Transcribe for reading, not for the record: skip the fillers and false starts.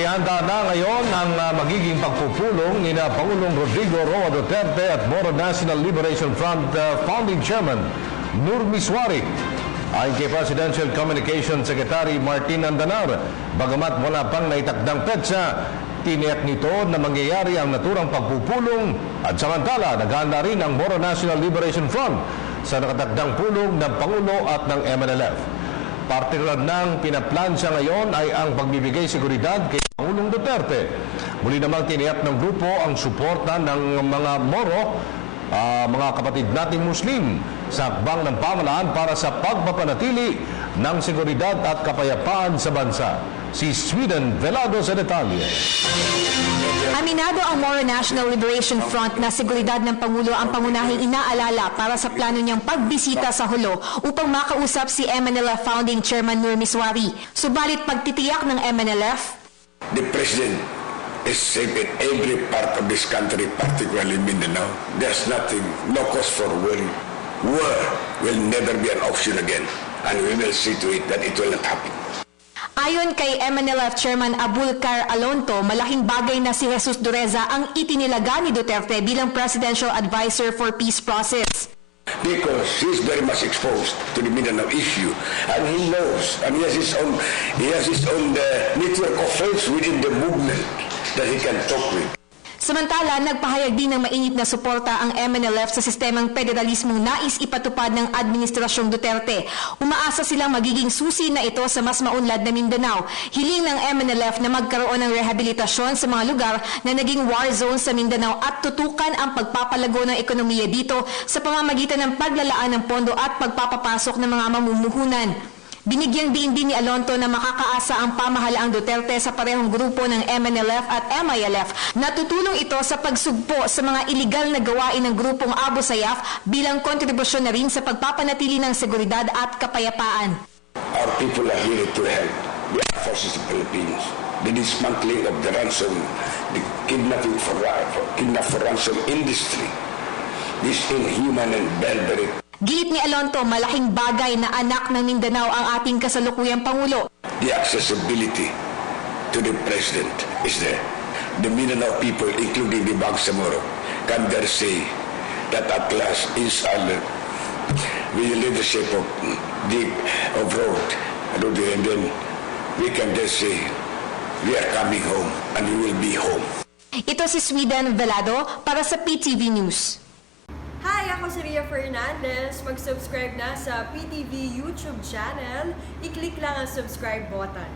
Inihanda na ngayon ang magiging pagpupulong ni Pangulong Rodrigo Roa Duterte at Moro National Liberation Front Founding Chairman Nur Miswari. Ayon kay Presidential Communications Secretary Martin Andanar, bagamat wala pang naitakdang petsa, tiniyak nito na mangyayari ang naturang pagpupulong at samantala naghanda rin ang Moro National Liberation Front sa nakatakdang pulong ng Pangulo at ng MNLF. Partikular ng pinaplansya ngayon ay ang pagbibigay seguridad kay Pangulong Duterte. Muli namang tiniyak ng grupo ang suporta ng mga Moro, mga kapatid nating Muslim, sa hakbang ng pamahalaan para sa pagpapanatili ng seguridad at kapayapaan sa bansa. Si Sweden Velado sa detalye. Aminado ang Moro National Liberation Front na seguridad ng Pangulo ang pangunahing inaalala para sa plano niyang pagbisita sa Hulo upang makausap si MNLF Founding Chairman Nur Miswari. Subalit pagtitiyak ng MNLF, the President is safe in every part of this country, particularly Mindanao. There's nothing, no cause for worry. War will never be an option again, and we will see to it that it will not happen. ayon kay MNLF Chairman Abulcar Alonto, malaking bagay na si Jesus Dureza ang itinilaga ni Duterte bilang Presidential Advisor for Peace Process. Because he's very much exposed to the Mindanao issue, and he knows, and he has his own network of friends within the movement that he can talk with. Samantala, nagpahayag din ng mainit na suporta ang MNLF sa sistemang federalismong nais ipatupad ng Administrasyong Duterte. Umaasa silang magiging susi na ito sa mas maunlad na Mindanao. Hiling ng MNLF na magkaroon ng rehabilitasyon sa mga lugar na naging war zone sa Mindanao at tutukan ang pagpapalago ng ekonomiya dito sa pamamagitan ng paglalaan ng pondo at pagpapapasok ng mga mamumuhunan. Binigyang diin din ni Alonto na makakaasa ang pamahalaang Duterte sa parehong grupo ng MNLF at MILF na tutulong ito sa pagsugpo sa mga iligal na gawain ng grupong Abu Sayyaf bilang kontribusyon na rin sa pagpapanatili ng seguridad at kapayapaan. Our people are here to help the armed forces of the Philippines. The dismantling of the ransom, the kidnapping for ransom industry, this inhuman and barbaric. Giit ni Alonto, malaking bagay na anak ng Mindanao ang ating kasalukuyang Pangulo. The accessibility to the President is there. The Mindanao people, including the Bangsamoro, can dare say that at last, inshallah, with the leadership of Rod, and then we can dare say, we are coming home and we will be home. Ito si Sweden Velado para sa PTV News. Hi, ako si Ria Fernandez. Mag-subscribe na sa PTV YouTube channel. I-click lang ang subscribe button.